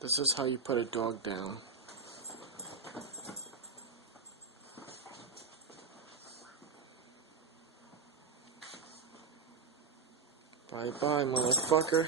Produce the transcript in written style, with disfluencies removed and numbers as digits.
This is how you put a dog down. Bye bye, motherfucker.